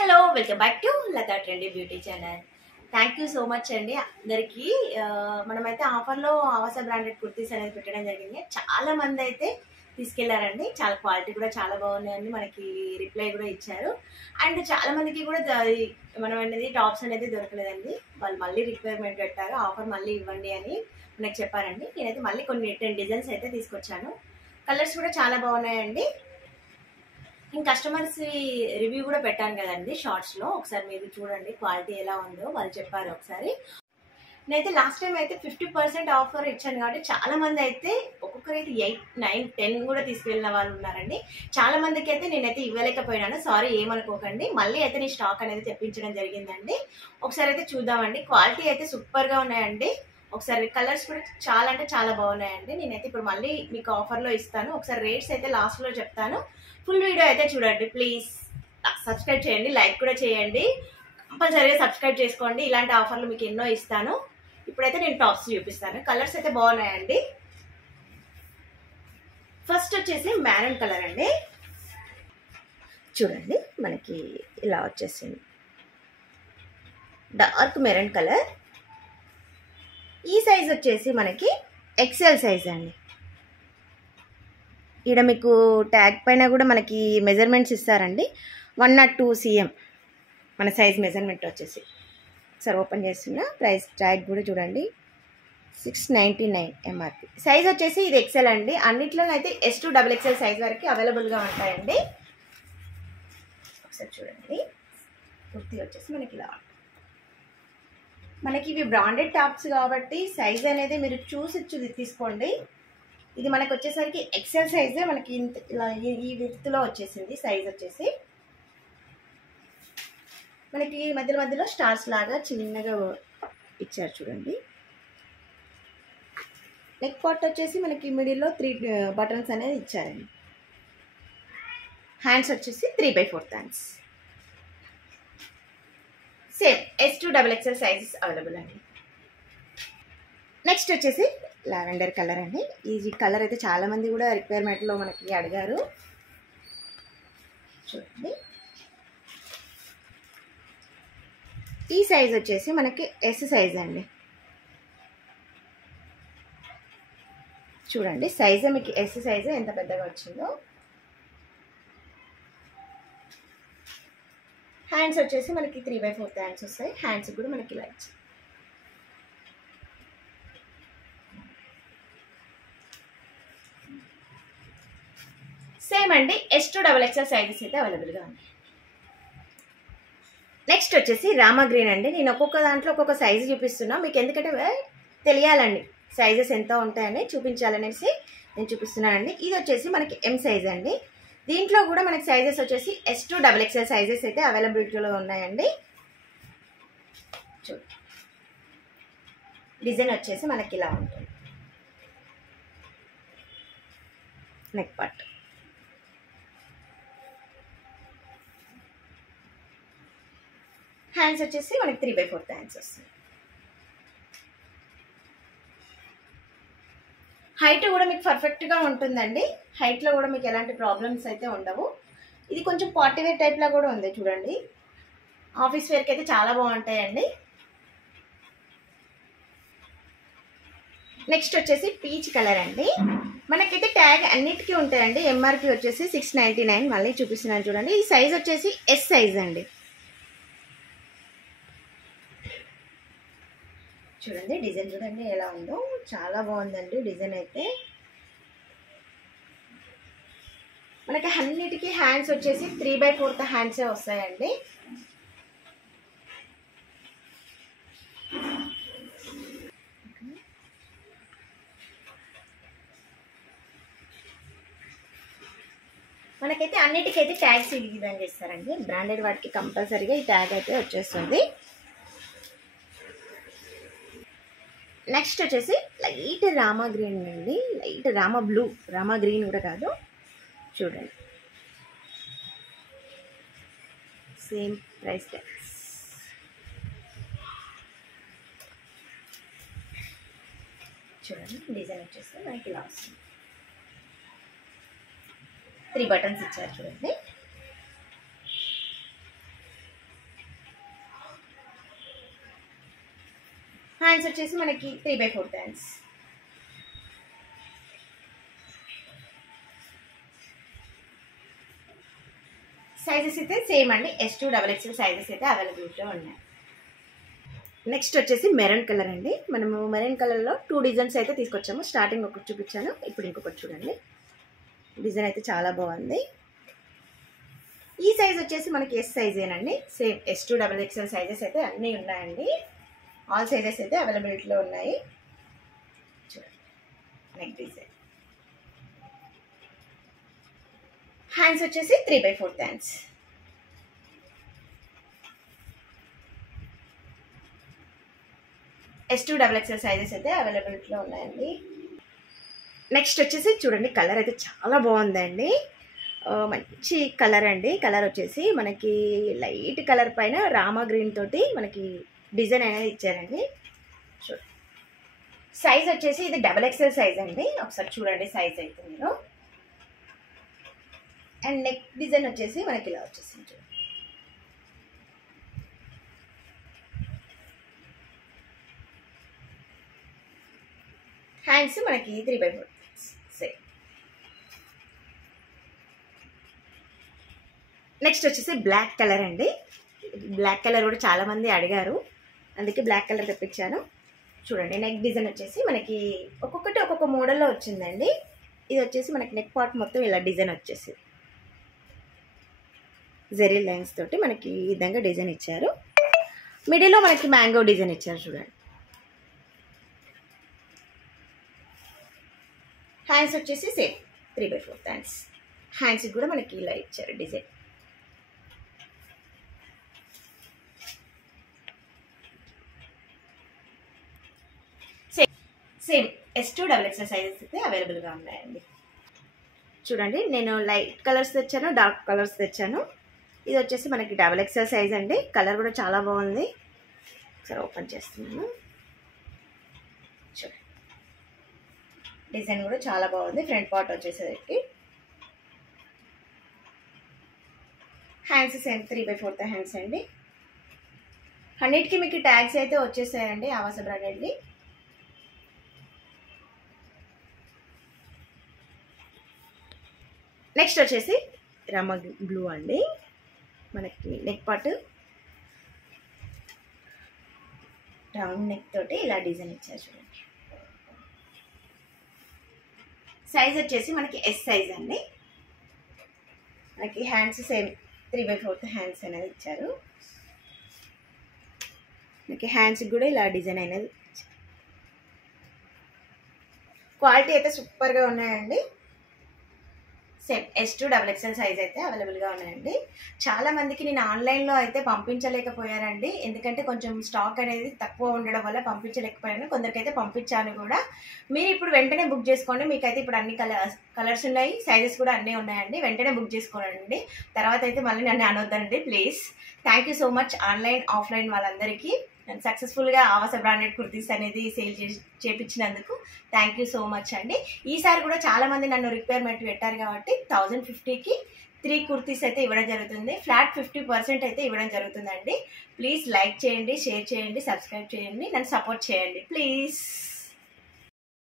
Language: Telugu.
Hello welcome back to Latha trendy beauty channel. Thank you so much అండి అందరికీ. మనమైతే ఆఫర్లో ఆవాస బ్రాండెడ్ కుర్తీస్ అనేది పెట్టడం జరిగింది. చాలా మంది అయితే తీసుకెళ్లారండి. చాలా క్వాలిటీ కూడా చాలా బాగున్నాయండి. మనకి రిప్లై కూడా ఇచ్చారు. అండ్ చాలా మందికి కూడా మనం అనేది టాప్స్ అనేది దొరకలేదండి. వాళ్ళు మళ్ళీ రిక్వైర్మెంట్ పెట్టారు, ఆఫర్ మళ్ళీ ఇవ్వండి అని మనకు చెప్పారండి. నేనైతే మళ్ళీ కొన్ని 10 డిజైన్స్ అయితే తీసుకొచ్చాను. కలర్స్ కూడా చాలా బాగున్నాయండి. నేను కస్టమర్స్ రివ్యూ కూడా పెట్టాను కదండి షార్ట్స్లో, ఒకసారి మీరు చూడండి క్వాలిటీ ఎలా ఉందో. వాళ్ళు చెప్పారు ఒకసారి. నేనైతే లాస్ట్ టైం అయితే 50% ఆఫర్ ఇచ్చాను కాబట్టి చాలా మంది అయితే ఒక్కొక్కరైతే 8, 9, 10 కూడా తీసుకెళ్ళిన వాళ్ళు ఉన్నారండి. చాలా మందికి అయితే నేనైతే ఇవ్వలేకపోయినాను, సారీ ఏమనుకోకండి. మళ్ళీ అయితే నేను స్టాక్ అనేది తెప్పించడం జరిగిందండి. ఒకసారి అయితే చూద్దామండి. క్వాలిటీ అయితే సూపర్గా ఉన్నాయండి. ఒకసారి కలర్స్ కూడా చాలా అంటే చాలా బాగున్నాయండి. నేనైతే ఇప్పుడు మళ్ళీ మీకు ఆఫర్లో ఇస్తాను. ఒకసారి రేట్స్ అయితే లాస్ట్లో చెప్తాను. ఫుల్ వీడియో అయితే చూడండి ప్లీజ్. సబ్స్క్రైబ్ చేయండి, లైక్ కూడా చేయండి. కంపల్సరీగా సబ్స్క్రైబ్ చేసుకోండి. ఇలాంటి ఆఫర్లు మీకు ఎన్నో ఇస్తాను. ఇప్పుడైతే నేను టాప్స్ చూపిస్తాను. కలర్స్ అయితే బాగున్నాయండి. ఫస్ట్ వచ్చేసి మ్యారూన్ కలర్ అండి. చూడండి మనకి ఇలా వచ్చేసింది, డార్క్ మెరూన్ కలర్. ఈ సైజ్ వచ్చేసి మనకి ఎక్సెల్ సైజ్ అండి. ఇక్కడ మీకు ట్యాగ్ పైన కూడా మనకి మెజర్మెంట్స్ ఇస్తారండి. 102 cm మన సైజ్ మెజర్మెంట్ వచ్చేసి. ఒకసారి ఓపెన్ చేస్తున్నా. ప్రైస్ ట్యాగ్ కూడా చూడండి, 699 MRP. సైజ్ వచ్చేసి ఇది ఎక్సెల్ అండి. అన్నిట్లోనైతే S2 XXL సైజ్ వరకు అవైలబుల్గా ఉంటాయండి. ఒకసారి చూడండి. కుర్తీ వచ్చేసి మనకి ఇలా ఉంటుంది. మనకి ఇవి బ్రాండెడ్ టాప్స్ కాబట్టి సైజ్ అనేది మీరు చూసి తీసుకోండి. ఇది మనకు వచ్చేసరికి ఎక్సెల్ సైజే. మనకి ఇలా ఈ విత్తులో వచ్చేసింది. సైజ్ వచ్చేసి మనకి మధ్యలో స్టార్స్ లాగా చిన్నగా ఇచ్చారు చూడండి. నెక్ పార్ట్ వచ్చేసి మనకి మిడిల్లో 3 బటన్స్ అనేది ఇచ్చారండి. హ్యాండ్స్ వచ్చేసి 3/4 hands. Same S2 XXL sizes available అండి. నెక్స్ట్ వచ్చేసి లావెండర్ కలర్ అండి. ఈ కలర్ అయితే చాలా మంది కూడా రిక్వైర్మెంట్లో మనకి అడిగారు. చూడండి, ఈ సైజ్ వచ్చేసి మనకి S సైజ్ అండి. చూడండి సైజ్ మీకు S సైజ్ ఎంత పెద్దగా వచ్చిందో. హ్యాండ్స్ వచ్చేసి మనకి 3/4 హ్యాండ్స్ వస్తాయి. హ్యాండ్స్ కూడా మనకి ఇలా ఇచ్చాయి. సేమ్ అండి. S2 XXL సైజెస్ అయితే అవైలబుల్గా ఉన్నాయి. నెక్స్ట్ వచ్చేసి రామా గ్రీన్ అండి. నేను ఒక్కొక్క దాంట్లో ఒక్కొక్క సైజు చూపిస్తున్నా మీకు, ఎందుకంటే తెలియాలండి సైజెస్ ఎంత ఉంటాయని చూపించాలనేసి నేను చూపిస్తున్నానండి. ఇది వచ్చేసి మనకి M సైజ్ అండి. దీంట్లో కూడా మనకి సైజెస్ వచ్చేసి S2 XXL సైజెస్ అయితే అవైలబిలిటీలో ఉన్నాయండి. చూడండి, డిజైన్ వచ్చేసి మనకి ఇలా ఉంటుంది. నెక్ పార్ట్, హ్యాండ్స్ వచ్చేసి మనకి 3/4 హ్యాండ్స్ వస్తాయి. హైట్ కూడా మీకు పర్ఫెక్ట్గా ఉంటుందండి. హైట్లో కూడా మీకు ఎలాంటి ప్రాబ్లమ్స్ అయితే ఉండవు. ఇది కొంచెం పార్టీ వేర్ టైప్లో కూడా ఉంది చూడండి. ఆఫీస్ వేర్కి అయితే చాలా బాగుంటాయండి. నెక్స్ట్ వచ్చేసి పీచ్ కలర్ అండి. మనకైతే ట్యాగ్ అన్నిటికీ ఉంటాయండి. MRP వచ్చేసి 699. మళ్ళీ చూపిస్తున్నాను చూడండి. ఈ సైజ్ వచ్చేసి S సైజ్ అండి. చూడండి డిజైన్ చూడండి ఎలా ఉందో, చాలా బాగుందండి డిజైన్ అయితే. మనకి అన్నిటికీ హ్యాండ్స్ వచ్చేసి 3/4 హ్యాండ్సే వస్తాయండి. మనకైతే అన్నిటికైతే ట్యాగ్స్ ఈ విధంగా ఇస్తారండి. బ్రాండెడ్ వాటికి కంపల్సరీగా ఈ ట్యాగ్ అయితే వచ్చేస్తుంది. నెక్స్ట్ వచ్చేసి లైట్ రామా గ్రీన్ అండి. Light Rama blue, Rama green కూడా కాదు. చూడండి సేమ్ ప్రైస్ ట్యాగ్స్. చూడండి డిజైన్ వచ్చేసి మనకి ఇలా వస్తుంది. 3 బటన్స్ ఇచ్చారు చూడండి. హ్యాండ్స్ వచ్చేసి మనకి 3/4 హ్యాండ్స్. సైజెస్ అయితే సేమ్ అండి, S2 XXL సైజెస్ అయితే అవైలబిలిటీలో ఉన్నాయి. నెక్స్ట్ వచ్చేసి మెరూన్ కలర్ అండి. మనము మెరూన్ కలర్లో 2 డిజైన్స్ అయితే తీసుకొచ్చాము. స్టార్టింగ్ ఒకటి చూపించాను, ఇప్పుడు ఇంకొకటి చూడండి. డిజైన్ అయితే చాలా బాగుంది. ఈ సైజ్ వచ్చేసి మనకి S సైజేనండి. సేమ్ S2 XXL సైజెస్ అయితే అన్నీ ఉన్నాయండి. ఆల్ సైజెస్ అయితే అవైలబిలిటీలో ఉన్నాయి. చూడండి నెక్ డిజైన్. హ్యాండ్స్ వచ్చేసి 3/4 హ్యాండ్స్. S2 XXL సైజెస్ అయితే అవైలబిలిటీలో ఉన్నాయండి. నెక్స్ట్ వచ్చేసి చూడండి, కలర్ అయితే చాలా బాగుందండి. మంచి కలర్ అండి. కలర్ వచ్చేసి మనకి లైట్ కలర్ పైన రామా గ్రీన్ తోటి మనకి డిజైన్ అనేది ఇచ్చారండి. చూడండి సైజ్ వచ్చేసి ఇది XXL సైజ్ అండి. ఒకసారి చూడండి సైజ్ అయితే మీరు. అండ్ నెక్ డిజైన్ వచ్చేసి మనకి ఇలా వచ్చేసింది చూడండి. హ్యాండ్స్ మనకి 3/4 సేమ్. నెక్స్ట్ వచ్చేసి బ్లాక్ కలర్ అండి. బ్లాక్ కలర్ కూడా చాలా మంది అడిగారు, అందుకే బ్లాక్ కలర్ తెప్పించాను. చూడండి నెక్ డిజైన్ వచ్చేసి మనకి ఒక్కొక్కటి ఒక్కొక్క మోడల్లో వచ్చిందండి. ఇది వచ్చేసి మనకి నెక్ పార్ట్ మొత్తం ఇలా డిజైన్ వచ్చేసి జెరీ లైన్స్ తోటి మనకి ఈ విధంగా డిజైన్ ఇచ్చారు. మిడిల్లో మనకి మ్యాంగో డిజైన్ ఇచ్చారు చూడండి. హ్యాండ్స్ వచ్చేసి సేమ్ 3/4 హ్యాండ్స్. హ్యాండ్స్ కూడా మనకి ఇలా ఇచ్చారు design. Same S2 XXL sizes అయితే అవైలబుల్గా ఉన్నాయండి. చూడండి నేను లైట్ కలర్స్ తెచ్చాను, డార్క్ కలర్స్ తెచ్చాను. ఇది వచ్చేసి మనకి XXL సైజ్ అండి. కలర్ కూడా చాలా బాగుంది. ఒకసారి ఓపెన్ చేస్తున్నాను. చూడండి డిజైన్ కూడా చాలా బాగుంది. ఫ్రంట్ పార్ట్ వచ్చేసరికి హ్యాండ్స్ సేమ్ 3/4 హ్యాండ్స్ అండి. అన్నిటికీ మీకు ట్యాగ్స్ అయితే వచ్చేసాయండి ఆవాస బ్రాండెడ్వి. నెక్స్ట్ వచ్చేసి రామా బ్లూ అండి. మనకి నెక్ పార్ట్ రౌండ్ నెక్ తోటి ఇలా డిజైన్ ఇచ్చారు చూడండి. సైజ్ వచ్చేసి మనకి S సైజ్ అండి. మనకి హ్యాండ్స్ సేమ్ 3/4 హ్యాండ్స్ అనేది ఇచ్చారు. మనకి హ్యాండ్స్ కూడా ఇలా డిజైన్ అనేది ఇచ్చారు. క్వాలిటీ అయితే సూపర్గా ఉన్నాయండి. సేమ్ S2 XXL సైజ్ అయితే అవైలబుల్గా ఉన్నాయండి. చాలా మందికి నేను ఆన్లైన్లో అయితే పంపించలేకపోయానండి, ఎందుకంటే కొంచెం స్టాక్ అనేది తక్కువ ఉండడం వల్ల పంపించలేకపోయాను. కొందరికైతే పంపించాను కూడా. మీరు ఇప్పుడు వెంటనే బుక్ చేసుకోండి. మీకైతే ఇప్పుడు అన్ని కలర్స్ ఉన్నాయి, సైజెస్ కూడా అన్నీ ఉన్నాయండి. వెంటనే బుక్ చేసుకోండి. తర్వాత అయితే మళ్ళీ నన్ను అనొద్దండి please. Thank you so much online offline వాళ్ళందరికీ సక్సెస్ఫుల్గా ఆవాస బ్రాండెడ్ కుర్తీస్ అనేది సేల్ చేపించినందుకు థ్యాంక్ యూ సో మచ్ అండి. ఈసారి కూడా చాలామంది నన్ను రిక్వైర్మెంట్ పెట్టారు కాబట్టి 1050కి 3 కుర్తీస్ అయితే ఇవ్వడం జరుగుతుంది. ఫ్లాట్ 50% అయితే ఇవ్వడం జరుగుతుందండి. ప్లీజ్ లైక్ చేయండి, షేర్ చేయండి, సబ్స్క్రైబ్ చేయండి, నన్ను సపోర్ట్ చేయండి ప్లీజ్.